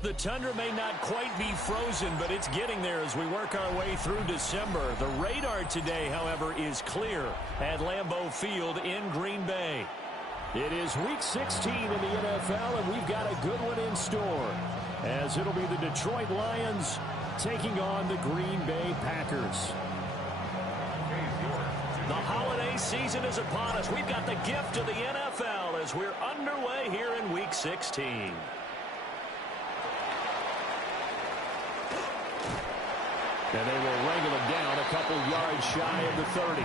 The tundra may not quite be frozen, but it's getting there as we work our way through December. The radar today, however, is clear at Lambeau Field in Green Bay. It is Week 16 in the NFL, and we've got a good one in store, as it'll be the Detroit Lions taking on the Green Bay Packers. The holiday season is upon us. We've got the gift of the NFL as we're underway here in Week 16. And they will wrangle it down a couple yards shy of the 30.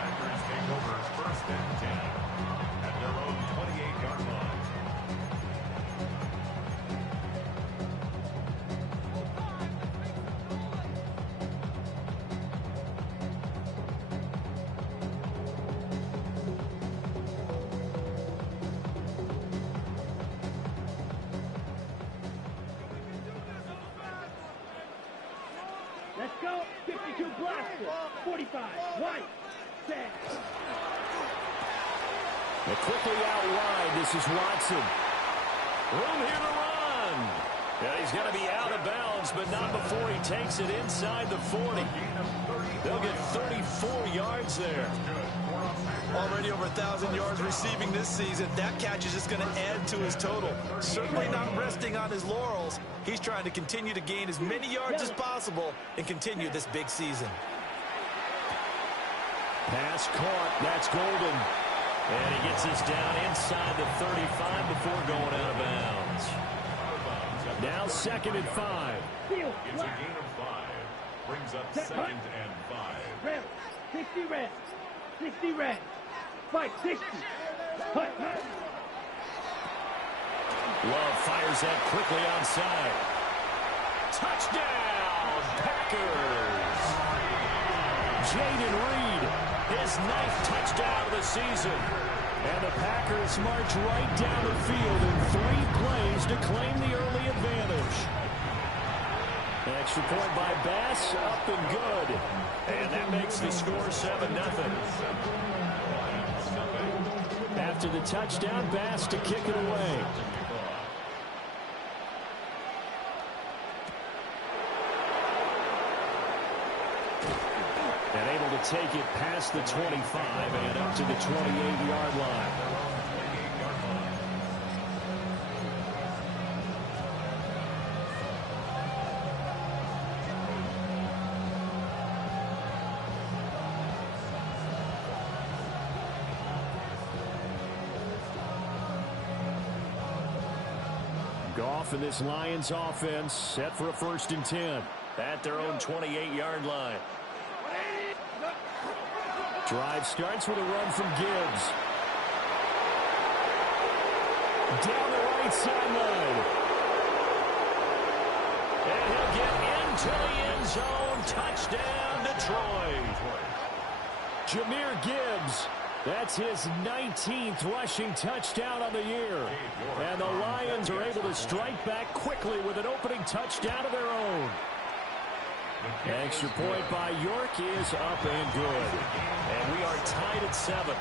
Packers take over first and 10 at their own 28-yard line. Let's go. 52 blaster. 45. White. Set. And quickly out wide, this is Watson. Room here to run. Yeah, he's going to be out of bounds, but not before he takes it inside the 40. They'll get 34 yards there. Already over 1,000 yards receiving this season. That catch is just going to add to his total. Certainly not resting on his laurels. He's trying to continue to gain as many yards as possible and continue this big season. Pass caught. That's Golden. And he gets us down inside the 35 before going out of bounds. Now 2nd and 5. It's a gain of 5. Brings up 2nd and 5. Red. 60 red. 60 red. Fight 60. Hut. Love fires that quickly onside. Touchdown, Packers! Jaden Reed, his 9th touchdown of the season. And the Packers march right down the field in 3 plays to claim the early advantage. Extra point by Bass, up and good. And that makes the score 7-0. After the touchdown, Bass to kick it away. And able to take it past the 25 and up to the 28-yard line. Goff and this Lions offense set for a 1st and 10 at their own 28-yard line. Drive starts with a run from Gibbs. Down the right sideline. And he'll get into the end zone. Touchdown, Detroit. Jahmyr Gibbs. That's his 19th rushing touchdown on the year. And the Lions are able to strike back quickly with an opening touchdown of their own. Extra point by York is up and good. And we are tied at 7.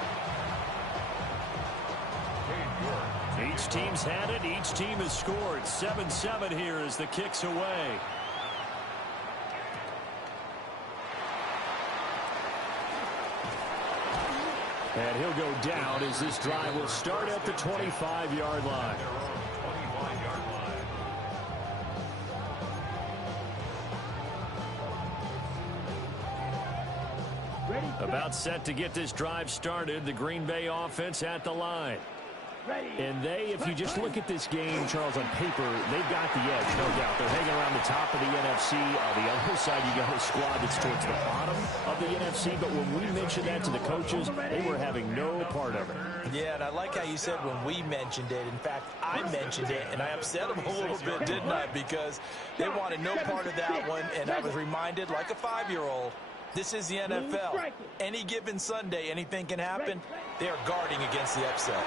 Each team's had it. Each team has scored. 7-7 here as the kick's away. And he'll go down as this drive will start at the 25-yard line. About set to get this drive started. The Green Bay offense at the line. And they, if you just look at this game, Charles, on paper, they've got the edge, no doubt. They're hanging around the top of the NFC. On the other side, you got a squad that's towards the bottom of the NFC. But when we mentioned that to the coaches, they were having no part of it. Yeah, and I like how you said when we mentioned it. In fact, I mentioned it, and I upset them a little bit, didn't I? Because they wanted no part of that one, and I was reminded, like a 5-year-old, this is the NFL. Any given Sunday, anything can happen. They are guarding against the upset.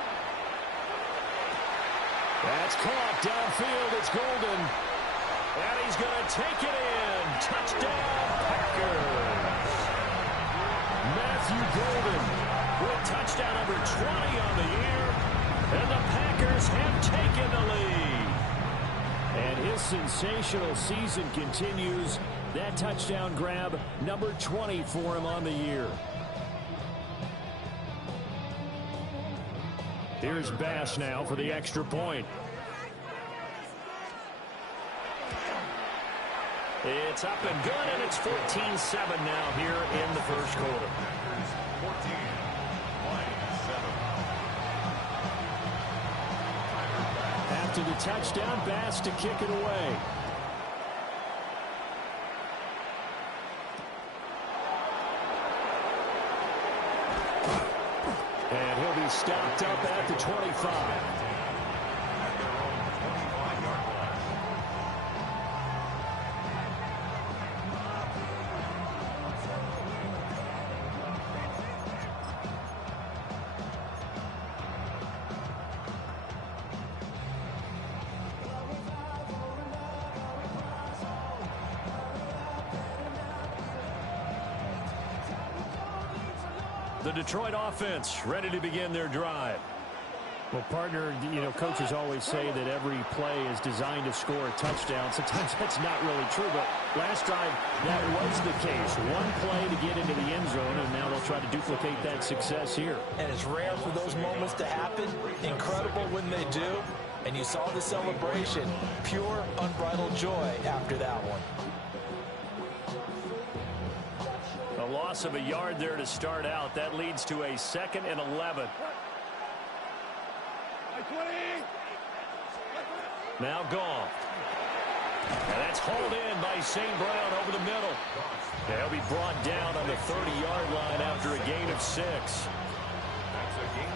That's caught downfield. It's Golden. And he's going to take it in. Touchdown, Packers. Matthew Golden with touchdown number 20 on the year. And the Packers have taken the lead. this sensational season continues. That touchdown grab, number 20 for him on the year. Here's Bass now for the extra point. It's up and good, and it's 14-7 now here in the first quarter. 14, After the touchdown, Bass to kick it away. And he'll be stopped up at the 25. The Detroit offense ready to begin their drive. Well, partner, coaches always say that every play is designed to score a touchdown. Sometimes that's not really true, but last drive, that was the case. One play to get into the end zone, and now they'll try to duplicate that success here. And it's rare for those moments to happen. Incredible when they do. And you saw the celebration. Pure, unbridled joy after that one. A loss of a yard there to start out. That leads to a 2nd and 11. Now Goff. And that's hauled in by St. Brown over the middle. They'll be brought down on the 30-yard line after a gain of 6.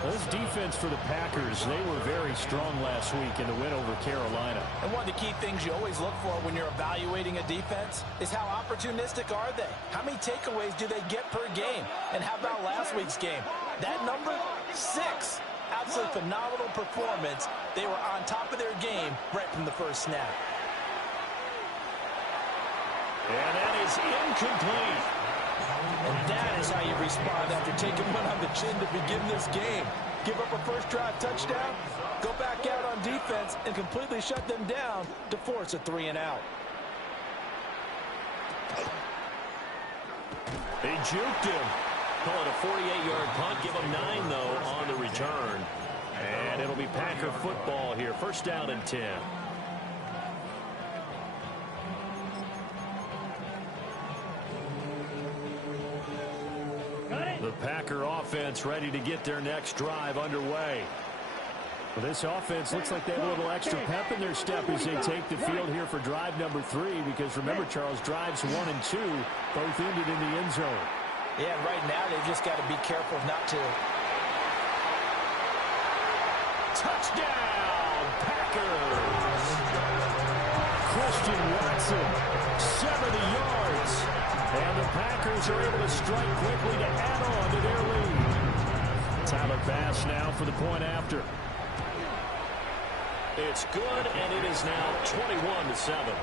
This defense for the Packers, they were very strong last week in the win over Carolina. And one of the key things you always look for when you're evaluating a defense is how opportunistic are they? How many takeaways do they get per game? And how about last week's game? That number, 6. Absolutely phenomenal performance. They were on top of their game right from the first snap. And that is incomplete. And that is how you respond after taking one on the chin to begin this game. Give up a first drive touchdown, go back out on defense, and completely shut them down to force a 3-and-out. They juked him. Call it a 48-yard punt. Give him 9, though, on the return. And it'll be Packer football here. First down and 10. The Packer offense ready to get their next drive underway. Well, this offense looks like they have a little extra pep in their step as they take the field here for drive number 3. Because remember, Charles, drives 1 and 2 both ended in the end zone. Yeah, right now they've just got to be careful not to. Touchdown, Packers! Christian Watson, 70 yards. And the Packers are able to strike quickly to add on to their lead. Tyler Bass now for the point after. It's good, and it is now 21-7.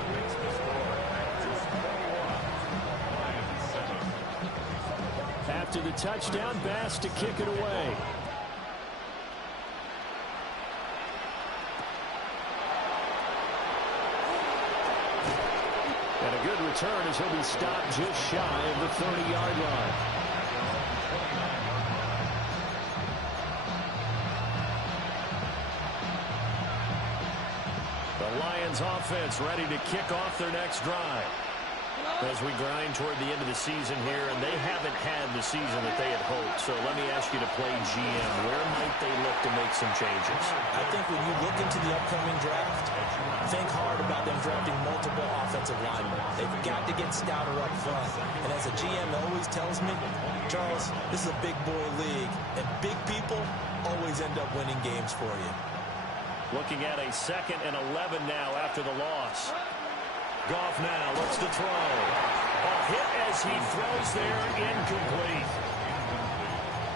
After the touchdown, Bass to kick it away. And a good return as he'll be stopped just shy of the 30-yard line. The Lions offense ready to kick off their next drive. As we grind toward the end of the season here, and they haven't had the season that they had hoped. So let me ask you to play GM. Where might they look to make some changes? I think when you look into the upcoming draft, think hard about them drafting multiple offensive linemen. They've got to get stouter up front. And as a GM always tells me, Charles, this is a big boy league, and big people always end up winning games for you. Looking at a 2nd and 11 now after the loss. Goff now looks to throw. A hit as he throws there, incomplete.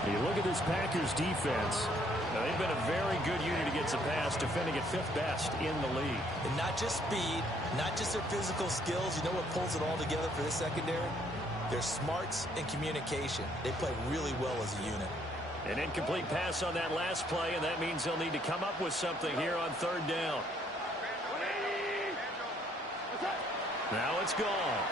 You look at this Packers defense. Now, they've been a very good unit against the pass, defending at 5th best in the league. And not just speed, not just their physical skills. You know what pulls it all together for this secondary? Their smarts and communication. They play really well as a unit. An incomplete pass on that last play, and that means they'll need to come up with something here on 3rd down. Now it's gone.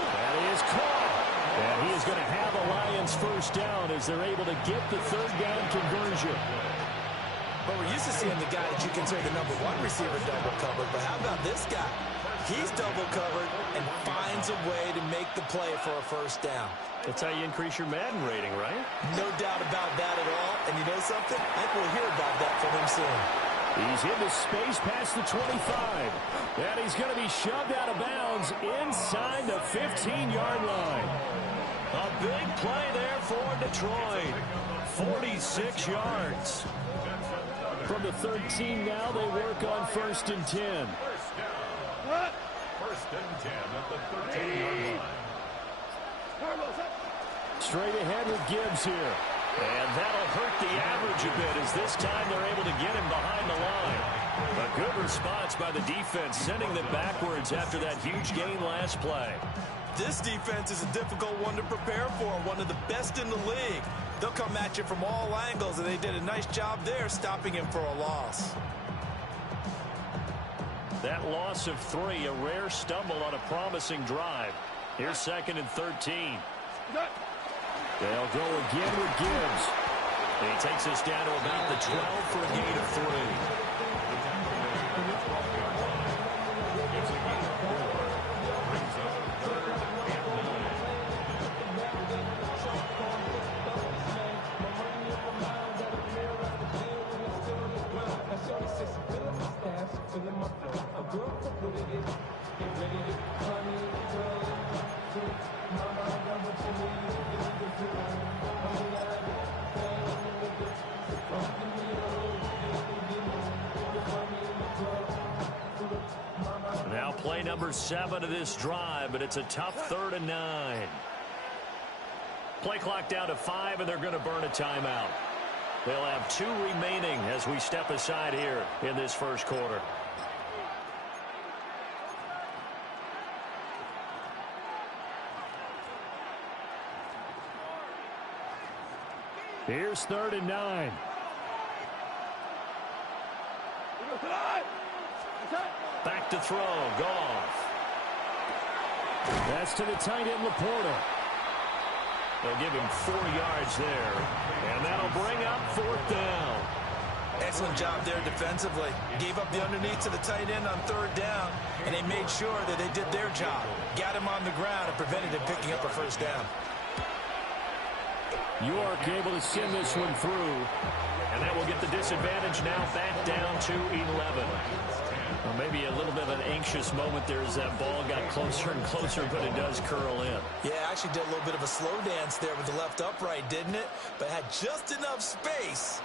That is caught. And he is going to have a Lions first down as they're able to get the third down conversion. But we're used to seeing the guy that you consider the number one receiver double covered. But how about this guy? He's double covered and finds a way to make the play for a first down. That's how you increase your Madden rating, right? No doubt about that at all. And you know something? I think we'll hear about that from him soon. He's into space past the 25. And he's going to be shoved out of bounds inside the 15-yard line. A big play there for Detroit. 46 yards. From the 13 now, they work on 1st and 10. First and 10 at the 13-yard line. Straight ahead with Gibbs here. And that'll hurt the average a bit as this time they're able to get him behind the line. A good response by the defense, sending them backwards after that huge gain last play. This defense is a difficult one to prepare for, one of the best in the league. They'll come at you from all angles, and they did a nice job there stopping him for a loss. That loss of 3, a rare stumble on a promising drive. Here's 2nd and 13. They'll go again with Gibbs. And he takes us down to about the 12 for a gain of 3. Now play number 7 of this drive, but it's a tough 3rd and 9. Play clock down to 5, and they're going to burn a timeout. They'll have 2 remaining as we step aside here in this first quarter. Here's 3rd and 9. Back to throw. Goff. That's to the tight end, Laporta. They'll give him 4 yards there. And that'll bring up 4th down. Excellent job there defensively. Gave up the underneath to the tight end on 3rd down, and they made sure that they did their job. Got him on the ground and prevented him picking up a first down. York able to send this one through. And that will get the disadvantage now back down to 11. Well, maybe a little bit of an anxious moment there as that ball got closer and closer, but it does curl in. Yeah, actually did a little bit of a slow dance there with the left upright, didn't it? But had just enough space,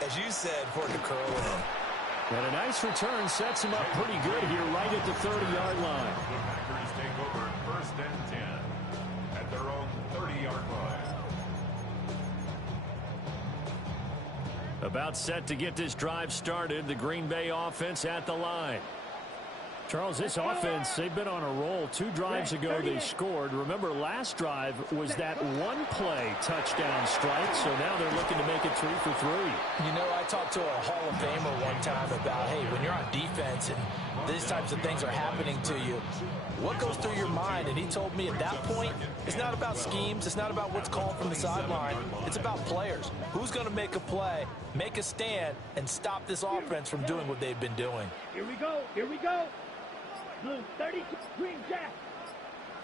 as you said, for it to curl in. And a nice return sets him up pretty good here right at the 30-yard line. The Packers take over 1st and 10 at their own 30-yard line. About set to get this drive started, the Green Bay offense at the line. Charles, this offense, they've been on a roll. 2 drives ago, they scored. Remember, last drive was that one-play touchdown strike, so now they're looking to make it 3 for 3. You know, I talked to a Hall of Famer one time about, hey, when you're on defense and these types of things are happening to you, what goes through your mind? And he told me at that point, it's not about schemes. It's not about what's called from the sideline. It's about players. Who's going to make a play, make a stand, and stop this offense from doing what they've been doing? Here we go. Here we go. Blue 32, green jack.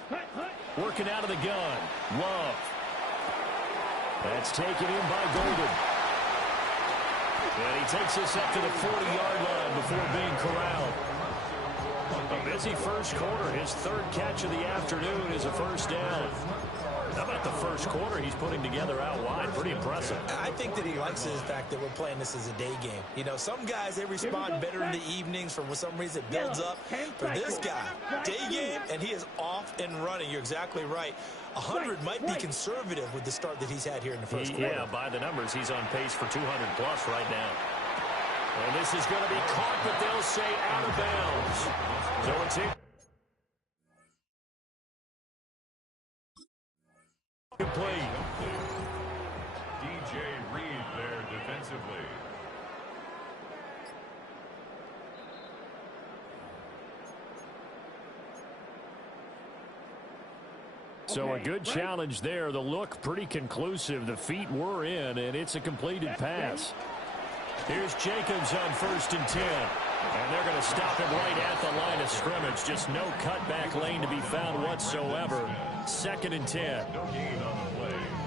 Hut, hut. Working out of the gun. Love. That's taken in by Golden. And he takes us up to the 40-yard line before being corralled. A busy first quarter. His 3rd catch of the afternoon is a first down. How about the first quarter he's putting together out wide? Pretty impressive. I think that he likes the fact that we're playing this as a day game. You know, some guys, they respond better in the evenings. For some reason, it builds up. For this guy, day game, and he is off and running. You're exactly right. 100 might be conservative with the start that he's had here in the first quarter. Yeah, by the numbers, he's on pace for 200-plus right now. And this is going to be caught, but they'll say out of bounds. So it's in. Complete. DJ Reed there defensively. So a good challenge there. The look pretty conclusive. The feet were in, and it's a completed pass. Here's Jacobs on 1st and 10. And they're going to stop him right at the line of scrimmage. Just no cutback lane to be found whatsoever. 2nd and 10.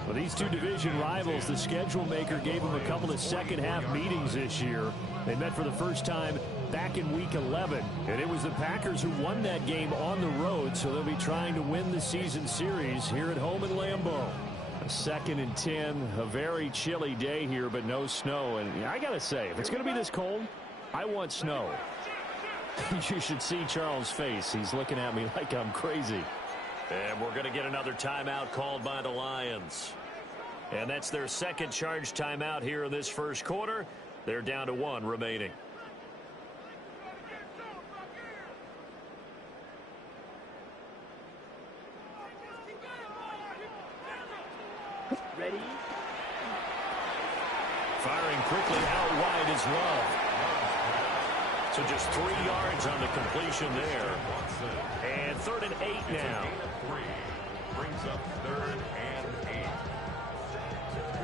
Well, these two division rivals, the schedule maker gave them a couple of second-half meetings this year. They met for the first time back in Week 11, and it was the Packers who won that game on the road, so they'll be trying to win the season series here at home in Lambeau. 2nd and 10, a very chilly day here, but no snow. And I got to say, if it's going to be this cold, I want snow. You should see Charles' face. He's looking at me like I'm crazy. And we're going to get another timeout called by the Lions. And that's their second charge timeout here in this first quarter. They're down to 1 remaining. Ready? Firing quickly out wide is Love. So just 3 yards on the completion there. And 3rd and 8 now. Brings up 3rd and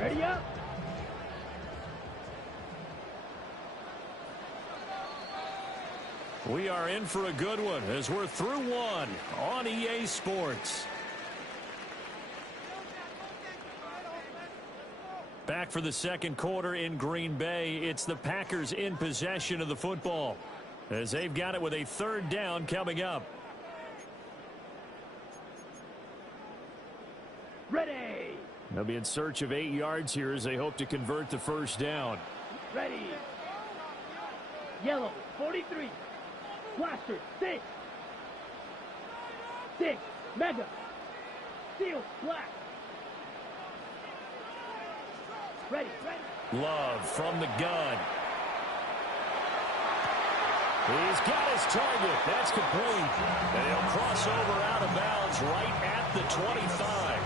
8. Ready up? We are in for a good one as we're through 1 on EA Sports. Back for the second quarter in Green Bay. It's the Packers in possession of the football as they've got it with a 3rd down coming up. Ready. They'll be in search of 8 yards here as they hope to convert the 1st down. Ready. Yellow, 43. Blaster, 6. 6. Mega. Steel, black. Ready, ready. Love from the gun. He's got his target. That's complete. And he'll cross over out of bounds right at the 25.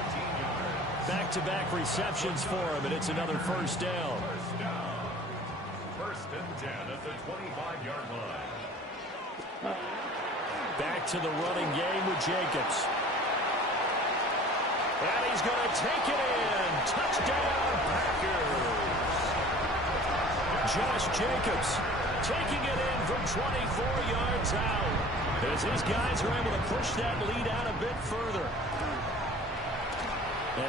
Back-to-back receptions for him, and it's another 1st down. 1st and 10 at the 25-yard line. Back to the running game with Jacobs. And he's going to take it in. Touchdown, Packers. Josh Jacobs taking it in from 24 yards out as his guys are able to push that lead out a bit further.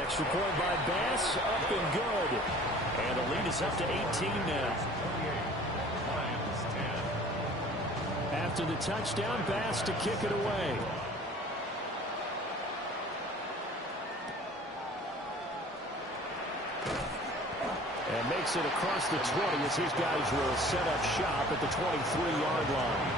Extra point by Bass, up and good. And the lead is up to 18 now. After the touchdown, Bass to kick it away. And makes it across the 20 as his guys will set up shop at the 23-yard line.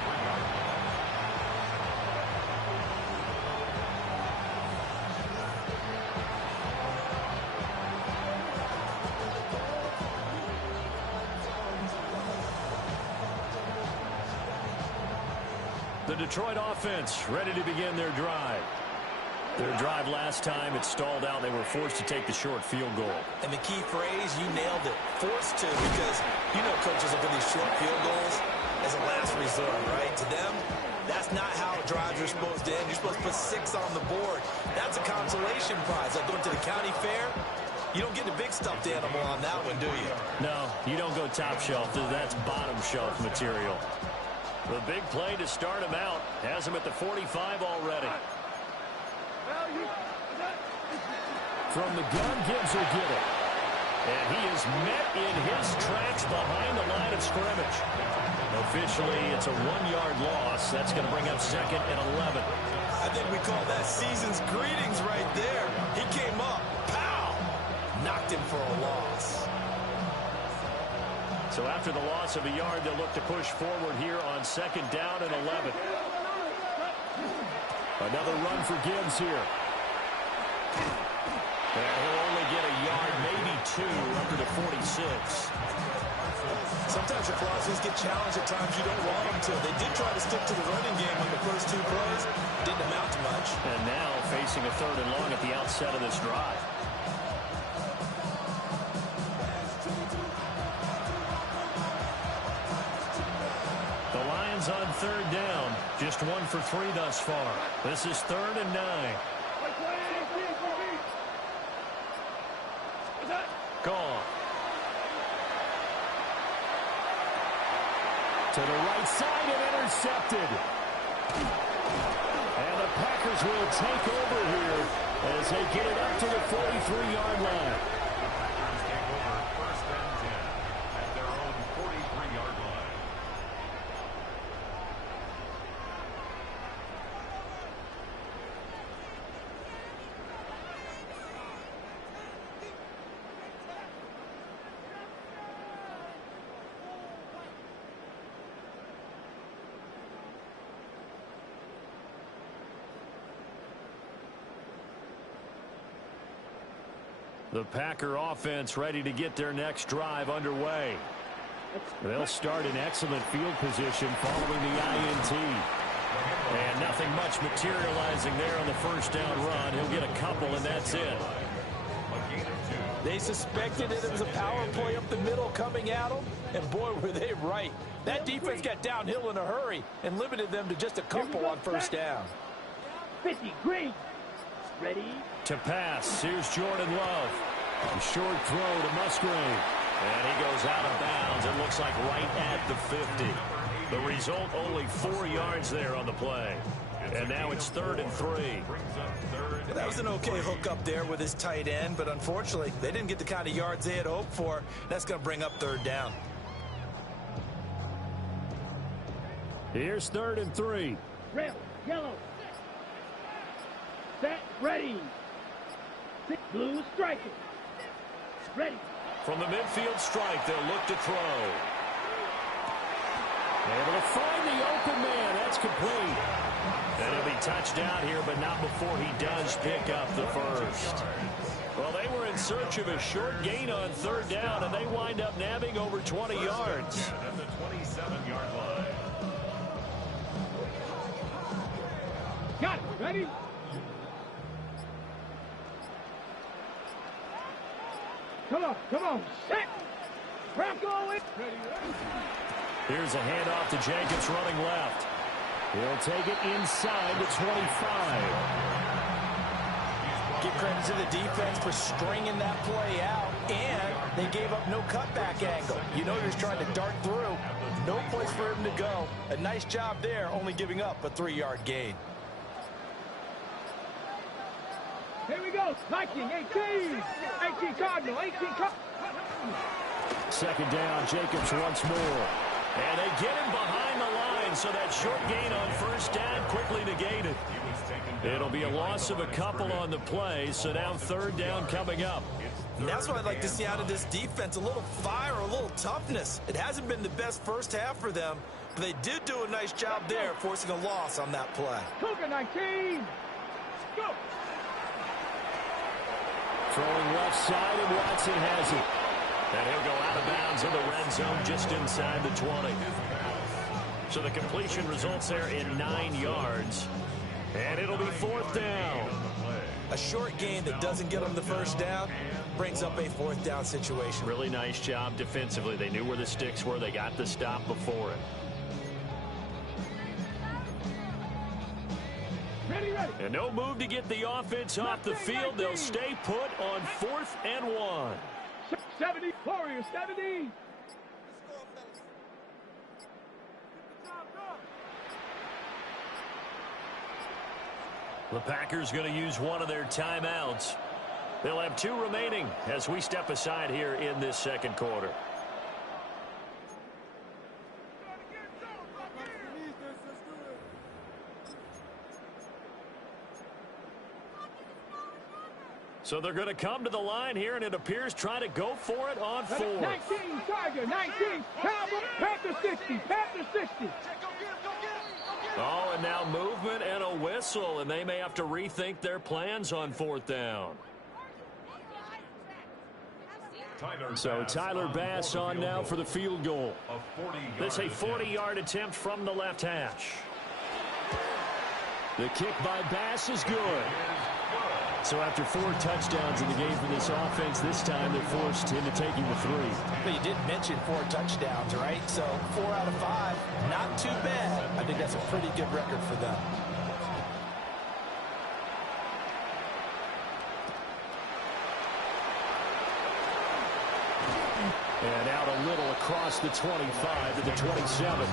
The Detroit offense ready to begin their drive. Their drive last time, it stalled out. They were forced to take the short field goal. And the key phrase, you nailed it. Forced to, because you know coaches will put these short field goals as a last resort, right? To them, that's not how drives are supposed to end. You're supposed to put 6 on the board. That's a consolation prize. Like going to the county fair, you don't get the big stuffed animal on that one, do you? No, you don't go top shelf. That's bottom shelf material. The big play to start him out has him at the 45 already. From the gun, Gibbs will get it. And he is met in his tracks behind the line of scrimmage. Officially, it's a 1-yard loss. That's going to bring up 2nd and 11. I think we call that season's greetings right there. He came up, pow, knocked him for a loss. So after the loss of a yard, they'll look to push forward here on 2nd down and 11. Another run for Gibbs here. And he'll only get a yard, maybe 2, up to the 46. Sometimes your philosophies get challenged at times you don't want them to. They did try to stick to the running game on the first 2 plays. Didn't amount to much. And now facing a 3rd and long at the outset of this drive. The Lions on 3rd down. Just 1 for 3 thus far. This is 3rd and 9. To the right side and intercepted. And the Packers will take over here as they get it up to the 43-yard line. Packers take over 1st and 10 at their own 43-yard line. The Packer offense ready to get their next drive underway. They'll start in excellent field position following the INT. And nothing much materializing there on the first down run. He'll get a couple, and that's it. They suspected it was a power play up the middle coming at them, and boy, were they right. That defense got downhill in a hurry and limited them to just a couple on first down. 50, green. Ready? To pass, here's Jordan Love. A short throw to Musgrave. And he goes out of bounds. It looks like right at the 50. The result, only 4 yards there on the play. And now it's 3rd and 3. That was an okay hook up there with his tight end, but unfortunately, they didn't get the kind of yards they had hoped for. That's going to bring up 3rd down. Here's 3rd and 3. Red, yellow. Set, ready. Blue striker. Ready. From the midfield strike, they'll look to throw. Able to find the open man. That's complete. And he'll be touched down here, but not before he does pick up the first. Well, they were in search of a short gain on 3rd down, and they wind up nabbing over 20 yards. At the 27-yard line. Got it. Ready? Come on, set. Bronco in. Here's a handoff to Jacobs running left. He'll take it inside the 25. Give credit to the defense for stringing that play out, and they gave up no cutback angle. You know you're just trying to dart through. No place for him to go. A nice job there, only giving up a 3-yard gain. Here we go. Viking, 18 Cardinal, 18 Cardinal. 2nd down, Jacobs once more. And they get him behind the line, so that short gain on 1st down quickly negated. It'll be a loss of a couple on the play, so now 3rd down coming up. And that's what I'd like to see out of this defense, a little fire, a little toughness. It hasn't been the best first half for them, but they did do a nice job there, forcing a loss on that play. Cougar 19. Go. Throwing left side, and Watson has it. And he'll go out of bounds in the red zone just inside the 20. So the completion results there in 9 yards. And it'll be 4th down. A short gain that doesn't get them the first down brings up a 4th down situation. Really nice job defensively. They knew where the sticks were. They got the stop before it. Ready. And no move to get the offense off the field. They'll stay put on 4th and 1. 70, Warriors, 70. The Packers going to use one of their timeouts. They'll have 2 remaining as we step aside here in this 2nd quarter. So they're going to come to the line here, and it appears trying to go for it on 4th. 19, Tiger, 19. Cowboy, Panther 60, Panther 60. Oh, and now movement and a whistle, and they may have to rethink their plans on 4th down. So Tyler Bass on now for the field goal. This a 40-yard attempt from the left hash. The kick by Bass is good. So after 4 touchdowns in the game for this offense, this time they're forced into taking the 3. But you did mention 4 touchdowns, right? So 4 out of 5, not too bad. I think that's a pretty good record for them. And out a little across the 25 to the 27.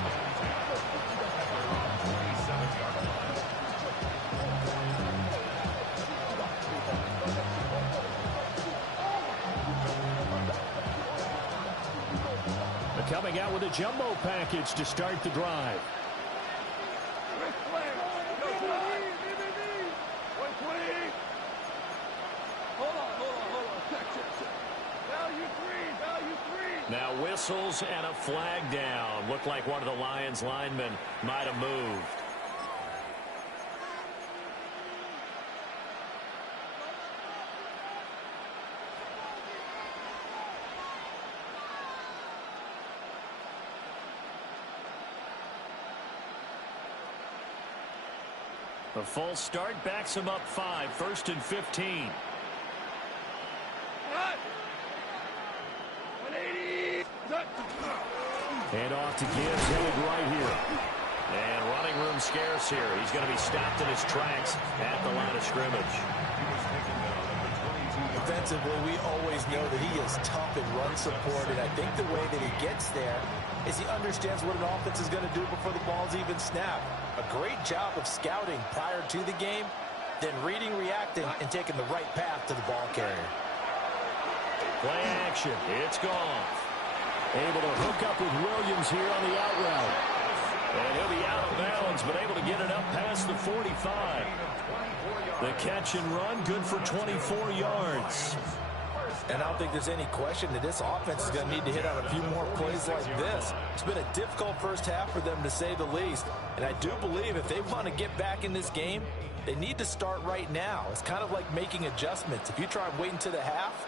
Coming out with a jumbo package to start the drive. Now whistles and a flag down. Looked like one of the Lions linemen might have moved. A full start backs him up 5, 1st and 15. And off to Gibbs, headed right here. And running room scarce here. He's going to be stopped in his tracks at the line of scrimmage. Defensively, we always know that he is tough in run support, and I think the way that he gets there is he understands what an offense is going to do before the ball's even snapped. A great job of scouting prior to the game, then reading, reacting, and taking the right path to the ball carrier. Play action. It's gone. Able to hook up with Williams here on the out route. And he'll be out of bounds, but able to get it up past the 45. The catch and run, good for 24 yards. And I don't think there's any question that this offense is going to need to hit on a few more plays like this. It's been a difficult first half for them, to say the least. And I do believe if they want to get back in this game, they need to start right now. It's kind of like making adjustments. If you try and wait until the half,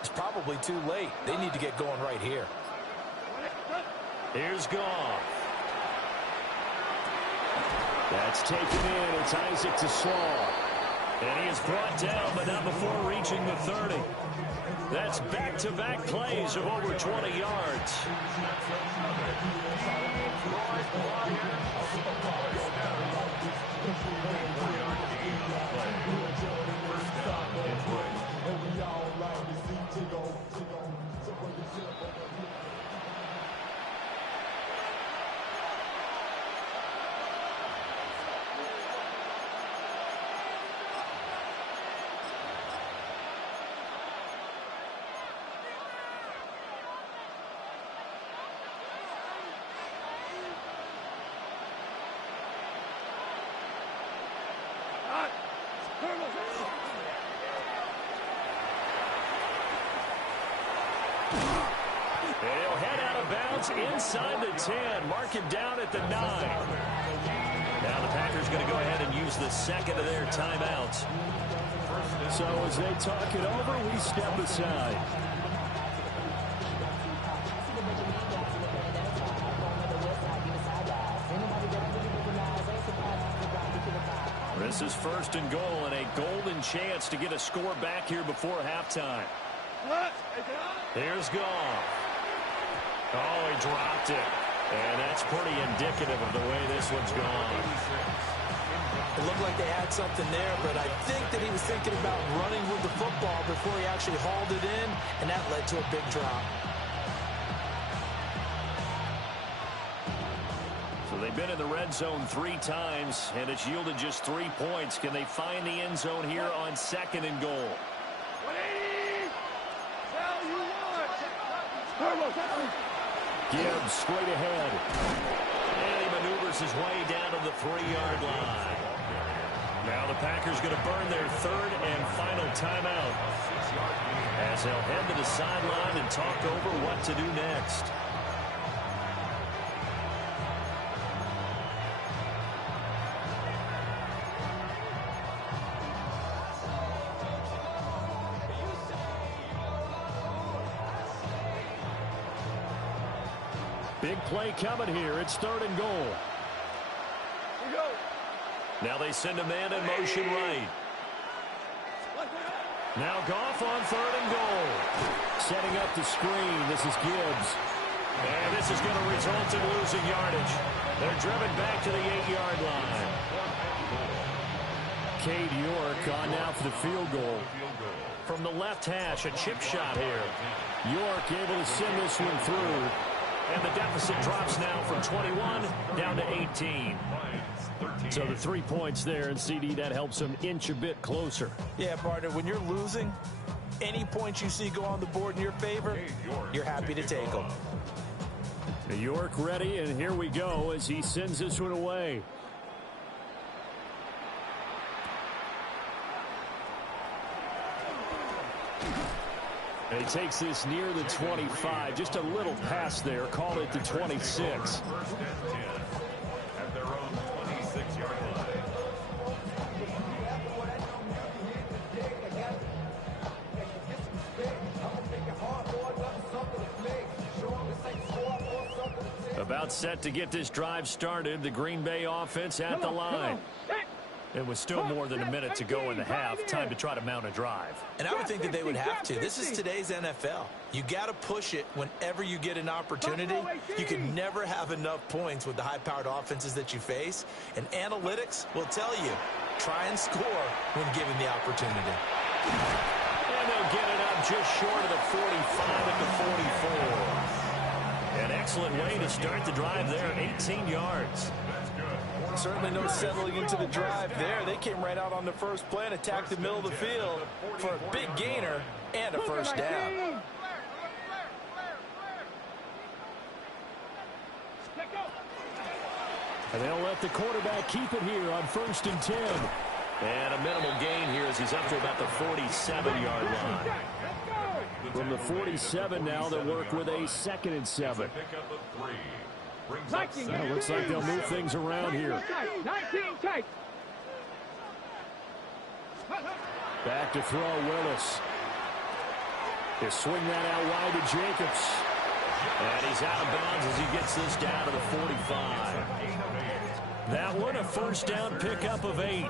it's probably too late. They need to get going right here. Here's Goff. That's taken in. It's Isaac to Slaw. And he is brought down, but not before reaching the 30. That's back-to-back plays of over 20 yards. He'll head out of bounds inside the 10. Mark him down at the 9. Now the Packers going to go ahead and use the second of their timeouts. So as they talk it over, we step aside. This is 1st and goal and a golden chance to get a score back here before halftime. Here's Goff. Oh, he dropped it. And that's pretty indicative of the way this one's gone. It looked like they had something there, but I think that he was thinking about running with the football before he actually hauled it in, and that led to a big drop. So they've been in the red zone 3 times, and it's yielded just 3 points. Can they find the end zone here on 2nd and goal? Gibbs straight ahead. And he maneuvers his way down to the 3-yard line. Now the Packers going to burn their 3rd and final timeout as they'll head to the sideline and talk over what to do next. Big play coming here. It's 3rd and goal. Now they send a man in motion right. Now Goff on 3rd and goal. Setting up the screen. This is Gibbs. And this is going to result in losing yardage. They're driven back to the 8-yard line. Cade York on now for the field goal. From the left hash, a chip shot here. York able to send this one through. And the deficit drops now from 21 down to 18. So the 3 points there, and CD, that helps them inch a bit closer. Yeah, partner, when you're losing, any points you see go on the board in your favor, you're happy to take them. York ready, and here we go as he sends this one away. And he takes this near the 25, just a little pass there, called it the 26. First and 10 at their own 26-yard line. About set to get this drive started, the Green Bay offense at the line. It was still more than a minute to go in the half. Time to try to mount a drive. And I would think that they would have to. This is today's NFL. You got to push it whenever you get an opportunity. You can never have enough points with the high-powered offenses that you face. And analytics will tell you, try and score when given the opportunity. And they'll get it up just short of the 45 at the 44. An excellent way to start the drive there, 18 yards. Certainly no settling into the drive there. They came right out on the first play and attacked the middle of the field for a big gainer and a first down. And they'll let the quarterback keep it here on 1st and 10. And a minimal gain here as he's up to about the 47-yard line. From the 47 now, they'll work with a 2nd and 7. Well, looks like they'll move things around here. 19 tight. Back to throw, Willis. He'll swing that out wide to Jacobs. And he's out of bounds as he gets this down to the 45. That one, a first down pickup of 8.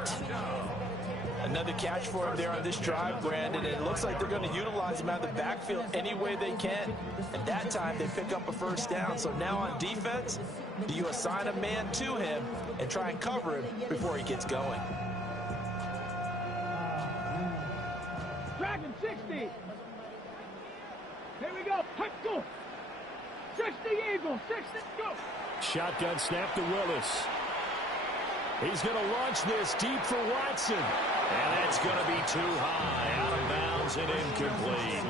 Another catch for him there on this drive, Brandon, and it looks like they're going to utilize him out of the backfield any way they can. And that time, they pick up a first down. So now on defense, do you assign a man to him and try and cover him before he gets going? Dragon 60. Here we go. Let's go. 60 Eagles. 60. Go. Shotgun snap to Willis. He's going to launch this deep for Watson. And that's going to be too high, out of bounds and incomplete.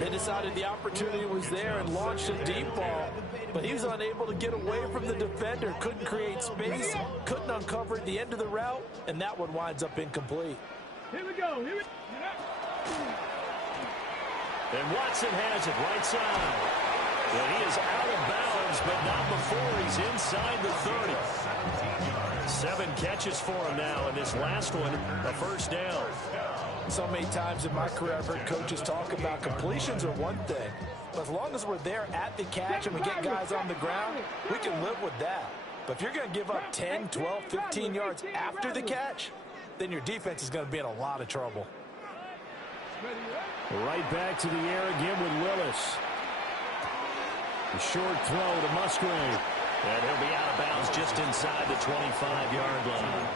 They decided the opportunity was there and launched a deep ball, but he was unable to get away from the defender, couldn't create space, couldn't uncover at the end of the route, and that one winds up incomplete. Here we go. Here we go. And Watson has it right side. And he is out of bounds, but not before he's inside the 30. 7 catches for him now, and this last one, a first down. So many times in my career, I've heard coaches talk about completions are one thing, but as long as we're there at the catch and we get guys on the ground, we can live with that. But if you're going to give up 10, 12, 15 yards after the catch, then your defense is going to be in a lot of trouble. Right back to the air again with Willis. A short throw to Musgrave. And he'll be out of bounds just inside the 25-yard line.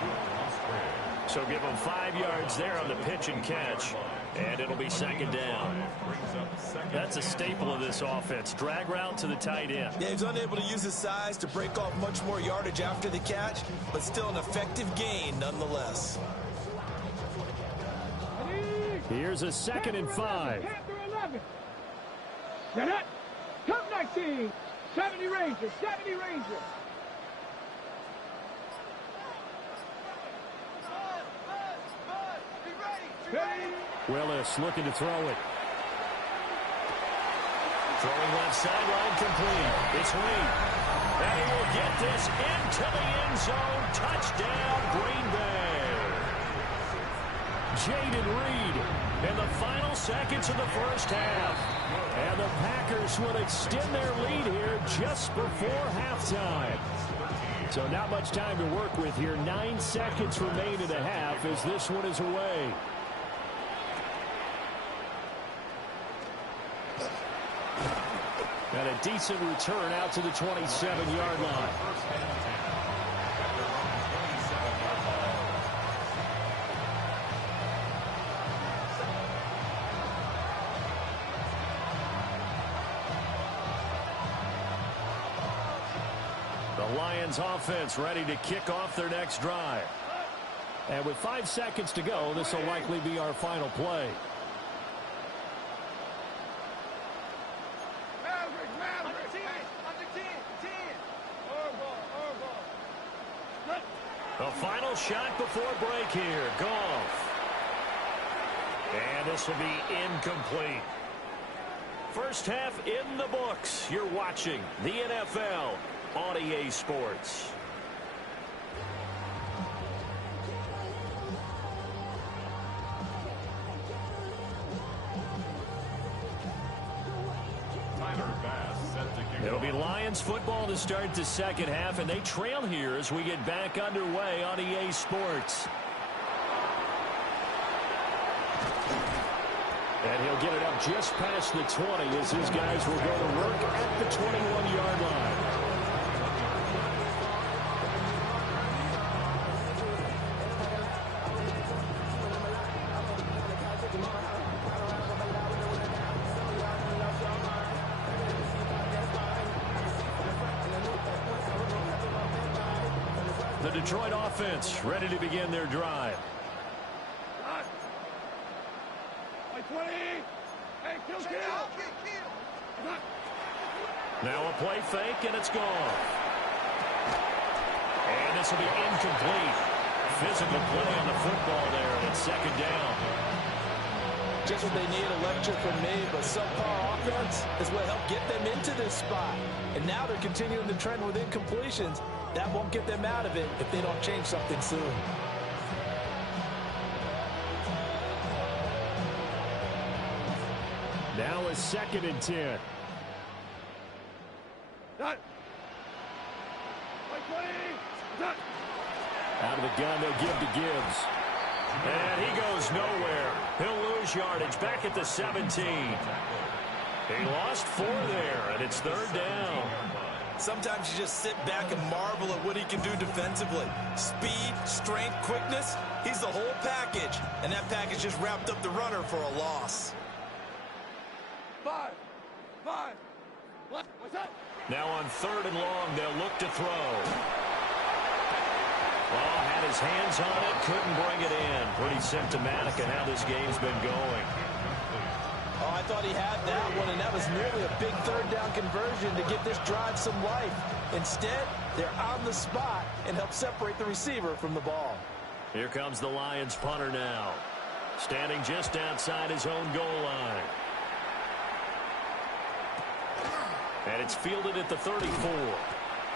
So give him 5 yards there on the pitch and catch. And it'll be 2nd down. That's a staple of this offense. Drag route to the tight end. Yeah, he's unable to use his size to break off much more yardage after the catch, but still an effective gain nonetheless. Here's a 2nd and 5. Get it. Come 19. 70 Rangers. 70 Rangers. Willis looking to throw it. Throwing left sideline complete. It's Reed. And he will get this into the end zone. Touchdown, Green Bay. Jaden Reed in the final seconds of the first half. And the Packers will extend their lead here just before halftime. So not much time to work with here. 9 seconds remain in the half as this one is away. And a decent return out to the 27-yard line. The Lions offense ready to kick off their next drive. And with 5 seconds to go, this will likely be our final play. The final shot before break here. Goff. And this will be incomplete. First half in the books. You're watching the NFL on EA Sports. It'll be Lions football to start the second half, and they trail here as we get back underway on EA Sports. And he'll get it up just past the 20 as his guys will go to work at the 21-yard line. The Detroit offense ready to begin their drive. Now a play fake, and it's gone. And this will be incomplete. Physical play on the football there, and it's second down. Just what they need, a lecture from me, but subpar offense is what helped get them into this spot. And now they're continuing the trend with incompletions. That won't get them out of it if they don't change something soon. Now a 2nd and 10. Out of the gun, they'll give to Gibbs. And he goes nowhere. He'll lose yardage back at the 17. He lost 4 there, and it's 3rd down. Sometimes you just sit back and marvel at what he can do defensively. Speed, strength, quickness, he's the whole package. And that package just wrapped up the runner for a loss. 5. What's up? Now on 3rd and long, they'll look to throw. Oh, had his hands on it, couldn't bring it in. Pretty symptomatic of how this game's been going. Oh, I thought he had that one, and that was nearly a big 3rd down conversion to give this drive some life. Instead, they're on the spot and help separate the receiver from the ball. Here comes the Lions punter now. Standing just outside his own goal line. And it's fielded at the 34.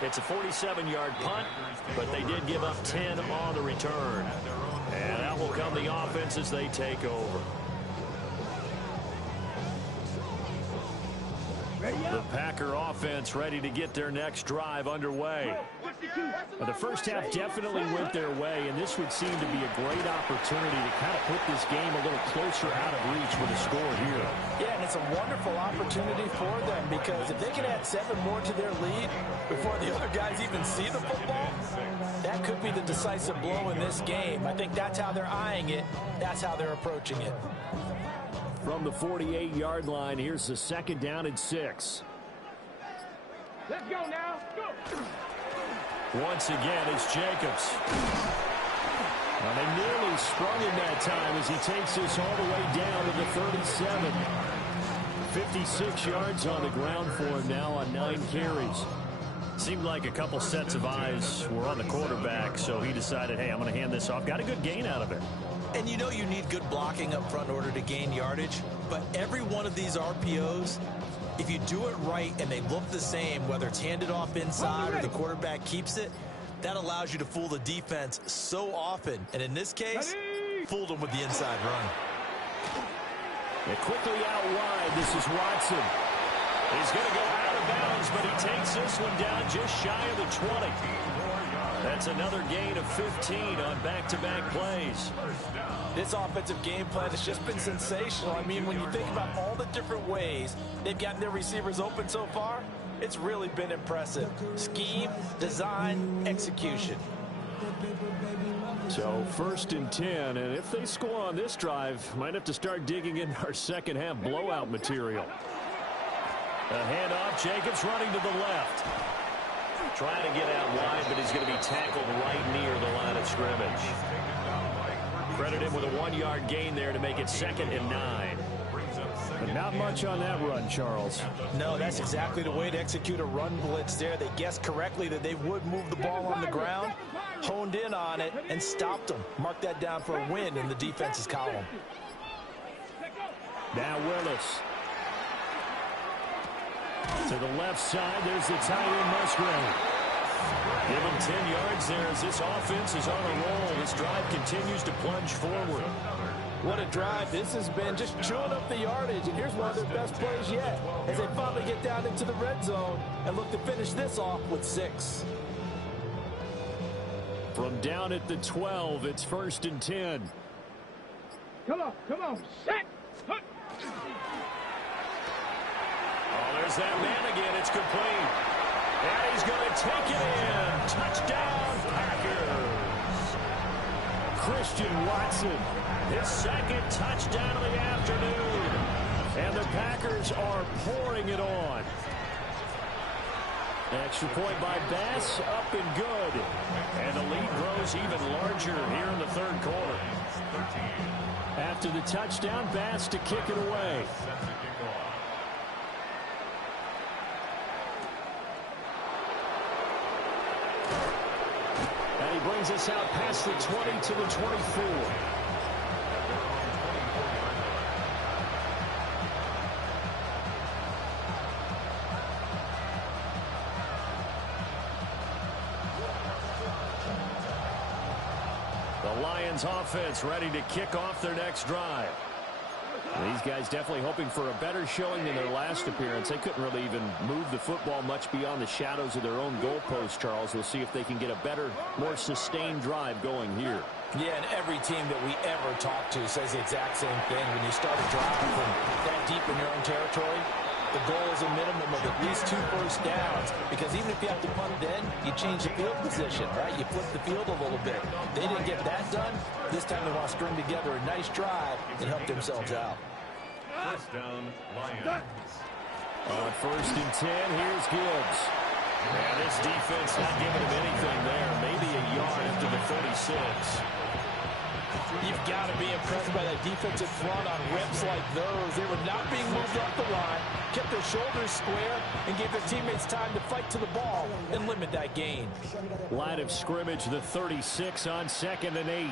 It's a 47-yard punt, but they did give up 10 on the return. And out will come the offense as they take over. The Packer offense ready to get their next drive underway. The first half definitely went their way, and this would seem to be a great opportunity to kind of put this game a little closer out of reach with a score here. Yeah, and it's a wonderful opportunity for them because if they can add 7 more to their lead before the other guys even see the football, that could be the decisive blow in this game. I think that's how they're eyeing it. That's how they're approaching it. From the 48-yard line, here's the 2nd down and 6. Let's go now. Go. Once again, it's Jacobs. Now they nearly sprung him that time as he takes this all the way down to the 37. 56 yards on the ground for him now on 9 carries. Seemed like a couple sets of eyes were on the quarterback, so he decided, hey, I'm going to hand this off. Got a good gain out of it. And you know you need good blocking up front in order to gain yardage, but every one of these RPOs, if you do it right and they look the same, whether it's handed off inside or the quarterback keeps it, that allows you to fool the defense so often. And in this case, fooled them with the inside run. And quickly out wide, this is Watson. He's going to go out of bounds, but he takes this one down just shy of the 20. That's another gain of 15 on back-to-back plays. This offensive game plan has just been sensational. I mean, when you think about all the different ways they've gotten their receivers open so far, it's really been impressive. Scheme, design, execution. So 1st and 10, and if they score on this drive, might have to start digging in our second half blowout material. A handoff, Jacobs running to the left. Trying to get out wide, but he's going to be tackled right near the line of scrimmage. Credit him with a 1-yard gain there to make it 2nd and 9. But not much on that run, Charles. No, that's exactly the way to execute a run blitz there. They guessed correctly that they would move the ball on the ground, honed in on it, and stopped them. Mark that down for a win in the defense's column. Now Willis. To the left side, there's the tight end Musgrave. Give him 10 yards there as this offense is on a roll. This drive continues to plunge forward. What a drive. This has been just chewing up the yardage, and here's one of their best plays yet as they finally get down into the red zone and look to finish this off with 6. From down at the 12, it's 1st and 10. Come on, set. Oh, there's that man again. It's complete. And he's going to take it in. Touchdown, Packers. Christian Watson, his 2nd touchdown of the afternoon. And the Packers are pouring it on. Extra point by Bass, up and good. And the lead grows even larger here in the 3rd quarter. After the touchdown, Bass to kick it away. And he brings us out past the 20 to the 24. The Lions offense ready to kick off their next drive. These guys definitely hoping for a better showing than their last appearance. They couldn't really even move the football much beyond the shadows of their own goalpost, Charles. We'll see if they can get a better, more sustained drive going here. Yeah, and every team that we ever talk to says the exact same thing. When you start a drive from that deep in your own territory, the goal is a minimum of at least 2 first downs, because even if you have to punt then, you change the field position, right? You flip the field a little bit. They didn't get that done. This time they want to string together a nice drive and help themselves out. First down, Lions. On 1st and 10, here's Gibbs. And this defense not giving him anything there. Maybe a yard after the 36. You've got to be impressed by that defensive front on reps like those. They were not being moved off the line, kept their shoulders square, and gave their teammates time to fight to the ball and limit that gain. Line of scrimmage, the 36 on 2nd and 8.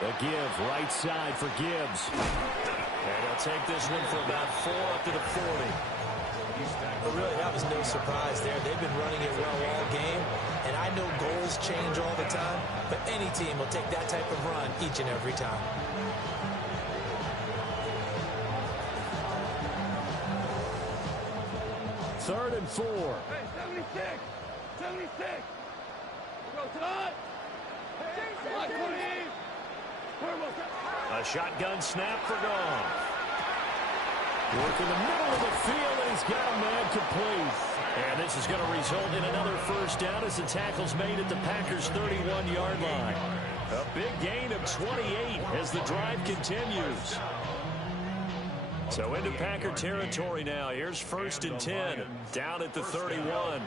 The give, right side for Gibbs. And he'll take this one for about 4 up to the 40. But really, that was no surprise there. They've been running it well all game, and I know goals change all the time, but any team will take that type of run each and every time. Third and 4. Hey, 76. 76. Go to the A shotgun snap for Goff. Work in the middle of the field, and he's got a man complete. And this is going to result in another first down as the tackle's made at the Packers' 31-yard line. A big gain of 28 as the drive continues. So into Packer territory now. Here's 1st and 10, down at the 31.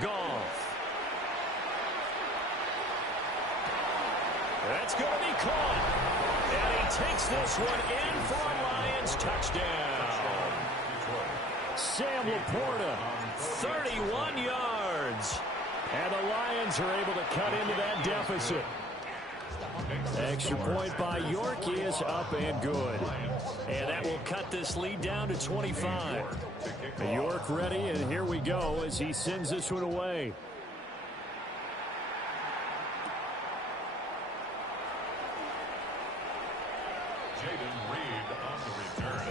Goff. That's going to be caught. And he takes this one in for a Lions touchdown. Sam Laporta, 31 yards. And the Lions are able to cut into that deficit. Extra point by York is up and good. And that will cut this lead down to 25. York ready, and here we go as he sends this one away. Jaden Reed on the return.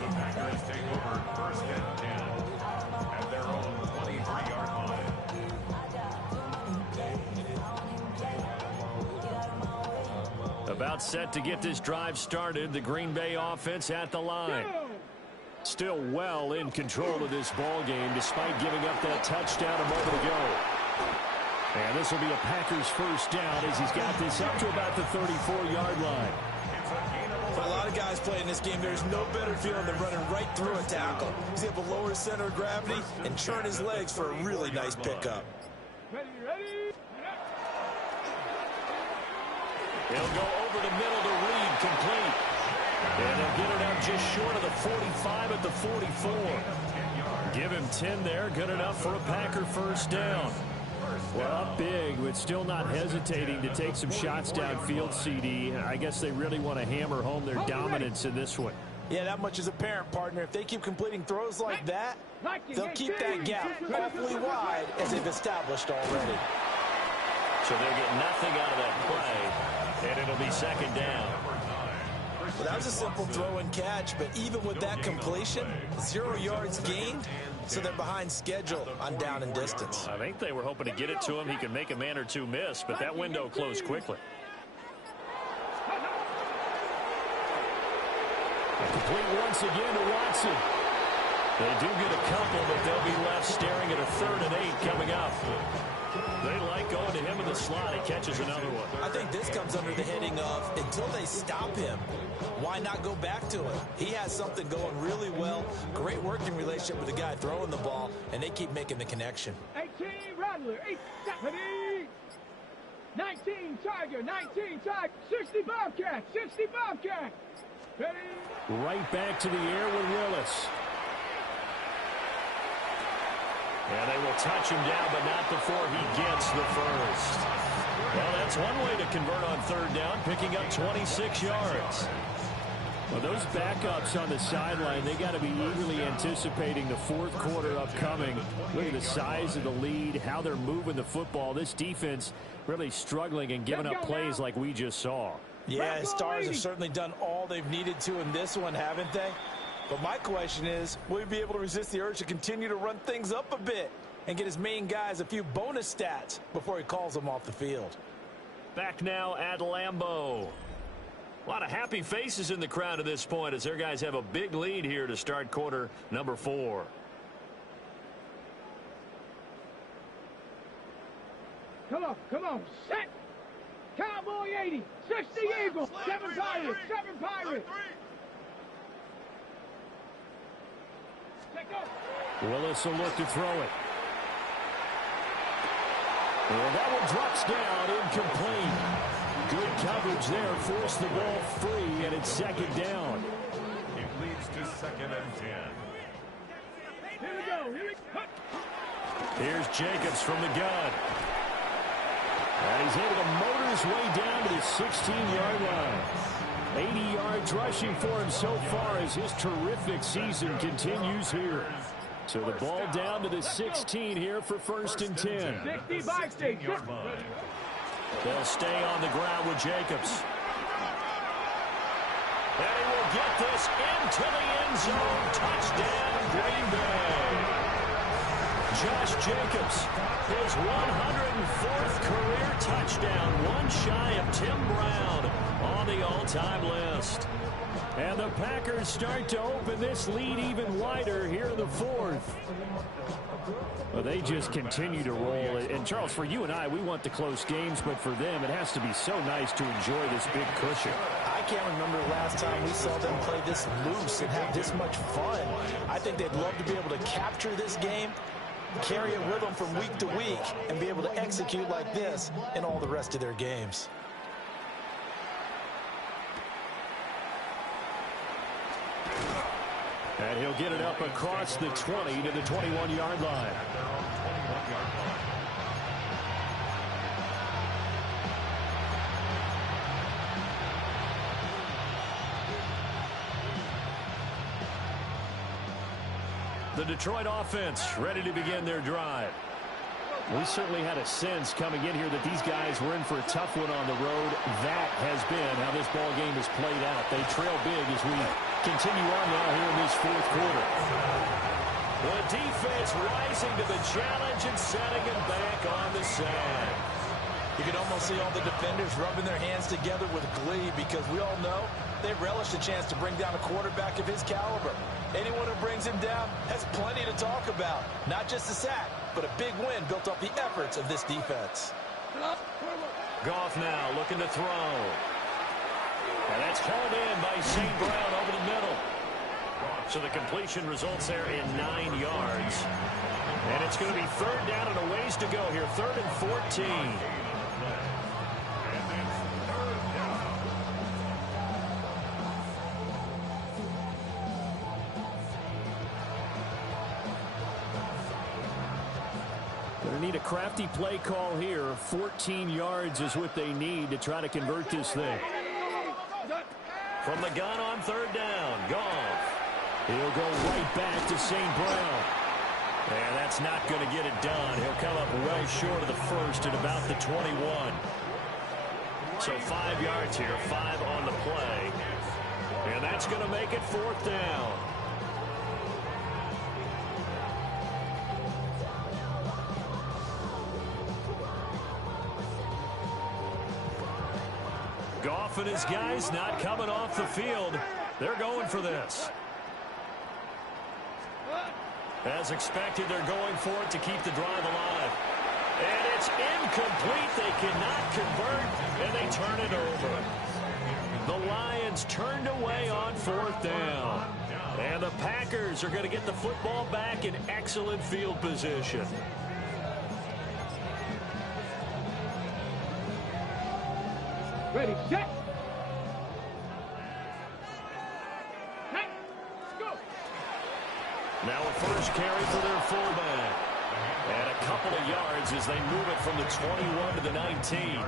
The Packers take over 1st and 10 at their own 23-yard line. About set to get this drive started. The Green Bay offense at the line. Still well in control of this ball game despite giving up that touchdown a moment ago. And this will be a Packers first down as he's got this up to about the 34-yard line. For a lot of guys playing this game, there's no better feeling than running right through a tackle. He's able to lower his center of gravity and turn his legs for a really nice pickup. Ready. He'll go over the middle to Reed, complete. And they'll get it out just short of the 45 at the 44. Give him 10 there, good enough for a Packer first down. Well, up big, but still not hesitating to take some shots downfield, CD. I guess they really want to hammer home their dominance in this one. Yeah, that much is apparent, partner. If they keep completing throws like that, they'll keep that gap awfully wide as they've established already. So they'll get nothing out of that play, and it'll be second down. Well, that was a simple throw and catch, but even with that completion, 0 yards gained, so they're behind schedule on down and distance. I think they were hoping to get it to him. He could make a man or two miss, but that window closed quickly. Complete once again to Watson. They do get a couple, but they'll be left staring at a 3rd and 8 coming up. They like going to him in the slot. He catches another one. I think this comes under the heading of, until they stop him, why not go back to it? He has something going really well. Great working relationship with the guy throwing the ball, and they keep making the connection. 18 Rattler, 8 Stephanie. 19 Tiger, 19 Tiger, 60 Bobcat, 60 Bobcat. Ready? Right back to the air with Willis. And they will touch him down, but not before he gets the first. Well, that's one way to convert on 3rd down, picking up 26 yards. Well, those backups on the sideline, they got to be eagerly anticipating the 4th quarter upcoming. Look at the size of the lead, how they're moving the football. This defense really struggling and giving up plays like we just saw. Yeah, Stars have certainly done all they've needed to in this one, haven't they? But my question is, will he be able to resist the urge to continue to run things up a bit and get his main guys a few bonus stats before he calls them off the field? Back now at Lambeau. A lot of happy faces in the crowd at this point as their guys have a big lead here to start quarter number 4. Come on, set. Cowboy 80, 60 Eagle, 7 Pirates, 7 Pirates. Willis will look to throw it. And that one drops down, incomplete. Good coverage there, forced the ball free, and it's second down. It leads to 2nd and 10. Here we go. Here's Jacobs from the gun. And he's able to motor his way down to the 16-yard line. 80 yards rushing for him so far as his terrific season continues here. So the ball down to the 16 here for 1st and 10. 60 by 6. They'll stay on the ground with Jacobs. And he will get this into the end zone. Touchdown, Green Bay. Josh Jacobs, his 104th career touchdown, one shy of Tim Brown on the all-time list. And the Packers start to open this lead even wider here in the 4th. Well, they just continue to roll. And, Charles, for you and I, we want the close games, but for them, it has to be so nice to enjoy this big cushion. I can't remember the last time we saw them play this loose and have this much fun. I think they'd love to be able to capture this game, carry it with them from week to week, and be able to execute like this in all the rest of their games. And he'll get it up across the 20 to the 21-yard line. The Detroit offense ready to begin their drive. We certainly had a sense coming in here that these guys were in for a tough one on the road. That has been how this ball game has played out. They trail big as we continue on now here in this 4th quarter. The defense rising to the challenge and setting it back on the side. You can almost see all the defenders rubbing their hands together with glee because we all know they relish the chance to bring down a quarterback of his caliber. Anyone who brings him down has plenty to talk about, not just a sack, but a big win built off the efforts of this defense. Goff now looking to throw. And that's hauled in by St. Brown over the middle. So the completion results there in 9 yards. And it's going to be third down and a ways to go here. 3rd and 14. Going to need a crafty play call here. 14 yards is what they need to try to convert this thing. From the gun on 3rd down, Goff. He'll go right back to St. Brown. And that's not going to get it done. He'll come up well short of the first at about the 21. So 5 yards here, 5 on the play. And that's going to make it 4th down. Goff and his guys not coming off the field. They're going for this. As expected, they're going for it to keep the drive alive. And it's incomplete. They cannot convert, and they turn it over. The Lions turned away on 4th down. And the Packers are going to get the football back in excellent field position. Ready, set. Hey, go. Now a first carry for their fullback. And a couple of yards as they move it from the 21 to the 19.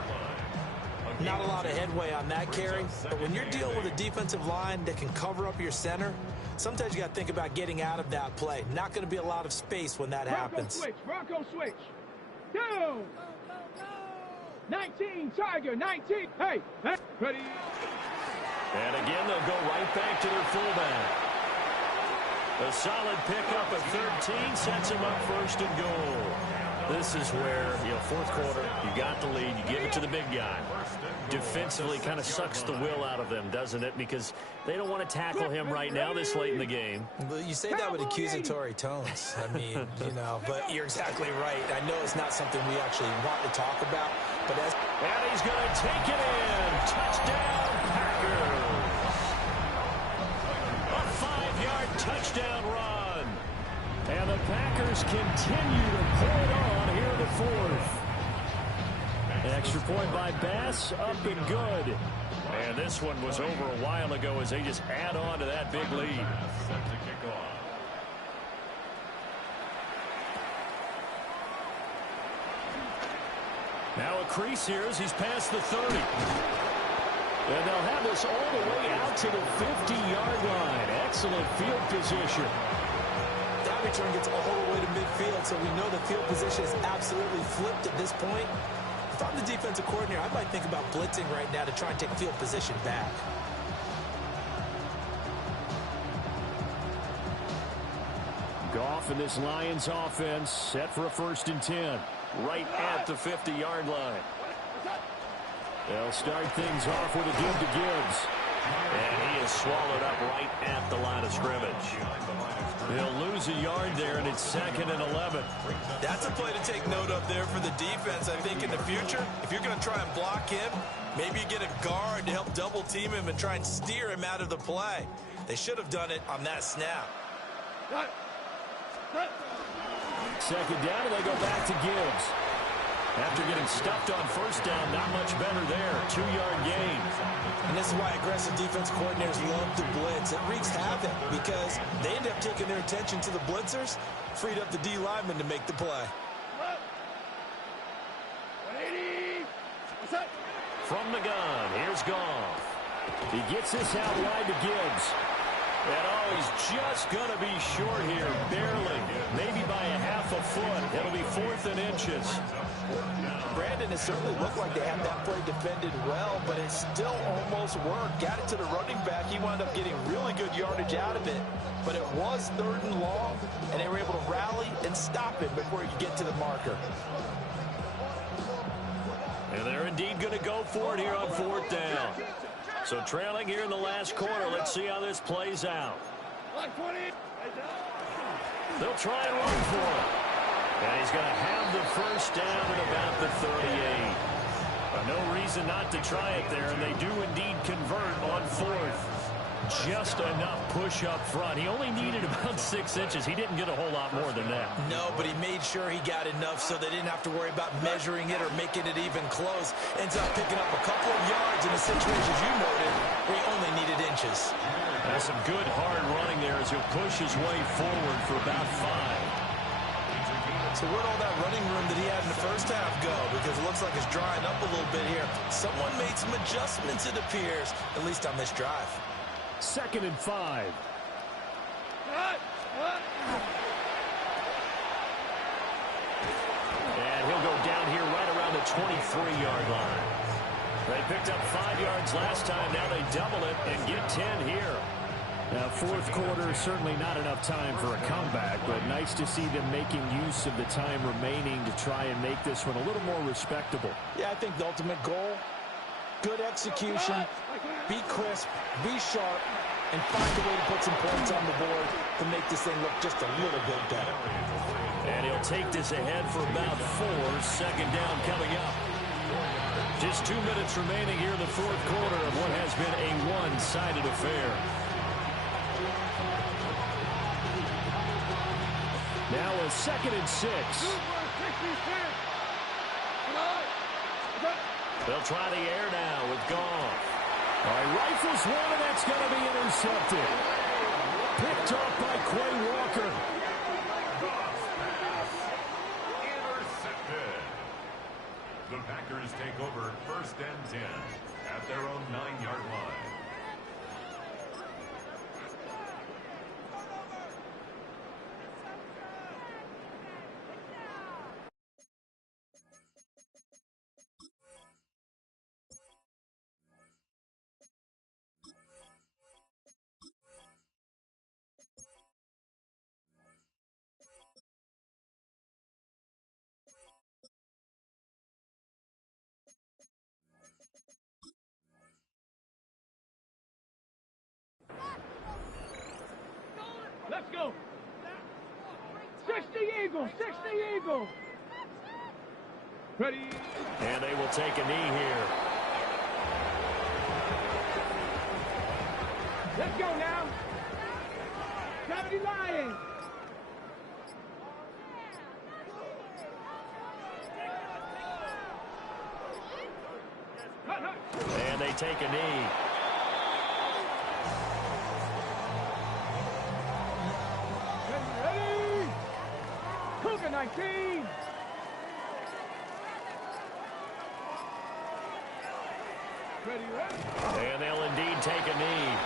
Not a lot of headway on that carry, but when you're dealing with a defensive line that can cover up your center, sometimes you got to think about getting out of that play. Not going to be a lot of space when that happens. Bronco switch. Down. 19, Tiger, 19. Hey, ready. And again, they'll go right back to their fullback. A solid pickup at 13 sets him up 1st and goal. This is where, 4th quarter, you got the lead, you give it to the big guy. Defensively kind of sucks the will out of them, doesn't it? Because they don't want to tackle him right now this late in the game. Well, you say that with accusatory tones. I mean, but you're exactly right. I know it's not something we actually want to talk about, but as... And he's going to take it in. Touchdown, Packers. A 5-yard touchdown run. And the Packers continue to pull it on here in the 4th. Extra point by Bass, up and good. And this one was over a while ago as they just add on to that big lead. Now a crease here as he's past the 30. And they'll have this all the way out to the 50-yard line. Excellent field position. That return gets all the way to midfield, so we know the field position is absolutely flipped at this point. If I'm the defensive coordinator, I might think about blitzing right now to try and take field position back. Goff and this Lions offense set for a 1st and 10. Right at the 50-yard line. They'll start things off with a give to Gibbs. And he is swallowed up right at the line of scrimmage. They'll lose a yard there, and it's 2nd and 11. That's a play to take note of there for the defense. I think in the future, if you're going to try and block him, maybe you get a guard to help double team him and try and steer him out of the play. They should have done it on that snap. 2nd down, and they go back to Gibbs. After getting stuffed on 1st down, not much better there. 2-yard gain. And this is why aggressive defense coordinators love to blitz. It wreaks havoc because they end up taking their attention to the blitzers, freed up the D lineman to make the play. From the gun, here's Goff. He gets this out wide to Gibbs. And he's just going to be short here, barely. Maybe by a half a foot. It'll be 4th and inches. Brandon, it certainly looked like they had that play defended well, but it still almost worked. Got it to the running back. He wound up getting really good yardage out of it. But it was 3rd and long, and they were able to rally and stop it before he could get to the marker. And they're indeed going to go for it here on 4th down. So trailing here in the last quarter. Let's see how this plays out. They'll try and run for it. And he's going to have the first down at about the 38. No reason not to try it there, and they do indeed convert on fourth. Just enough push up front. He only needed about 6 inches. He didn't get a whole lot more than that. No, but he made sure he got enough so they didn't have to worry about measuring it or making it even close. Ends up picking up a couple of yards in a situation, as you noted, where he only needed inches. That's some good hard running there as he'll push his way forward for about 5. So where'd all that running room that he had in the first half go? Because it looks like it's drying up a little bit here. Someone made some adjustments, it appears, at least on this drive. 2nd and 5. And he'll go down here right around the 23-yard line. They picked up 5 yards last time. Now they double it and get 10 here. Now, fourth quarter, certainly not enough time for a comeback, but nice to see them making use of the time remaining to try and make this one a little more respectable. Yeah, I think the ultimate goal, good execution, be crisp, be sharp, and find a way to put some points on the board to make this thing look just a little bit better. And he'll take this ahead for about 4. 2nd down coming up. Just 2 minutes remaining here in the fourth quarter of what has been a one-sided affair. Now a 2nd and 6. They'll try the air now with Goff. All right, rifles one, and that's going to be intercepted. Picked off by Quay Walker. Intercepted. The Packers take over 1st and 10 at their own 9-yard line. Let's go. 60 Eagles, 60 Eagles. Ready. And they will take a knee here. Let's go now. 70 Lions. And they take a knee. Ready. Cougar 19. Ready, ready. And they'll indeed take a knee.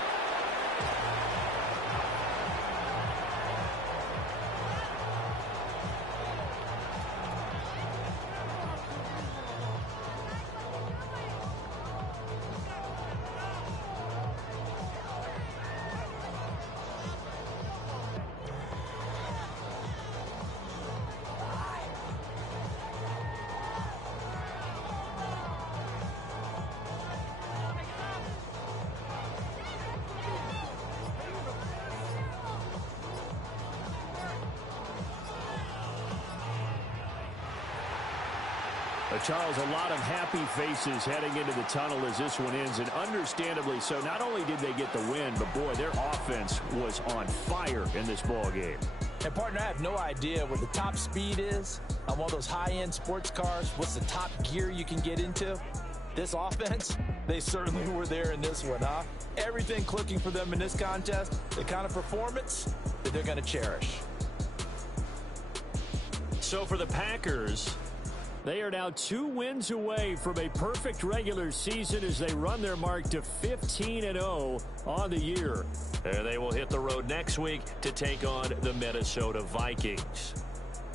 Charles, a lot of happy faces heading into the tunnel as this one ends, and understandably so. Not only did they get the win, but boy, their offense was on fire in this ball game. And partner, I have no idea where the top speed is on one of those high-end sports cars. What's the top gear you can get into? This offense, they certainly were there in this one, huh? Everything clicking for them in this contest, the kind of performance that they're going to cherish. So for the Packers, they are now 2 wins away from a perfect regular season as they run their mark to 15-0 on the year. And they will hit the road next week to take on the Minnesota Vikings.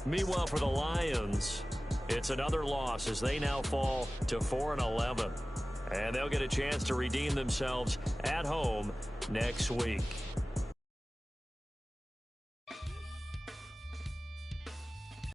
Meanwhile, for the Lions, it's another loss as they now fall to 4-11. And they'll get a chance to redeem themselves at home next week.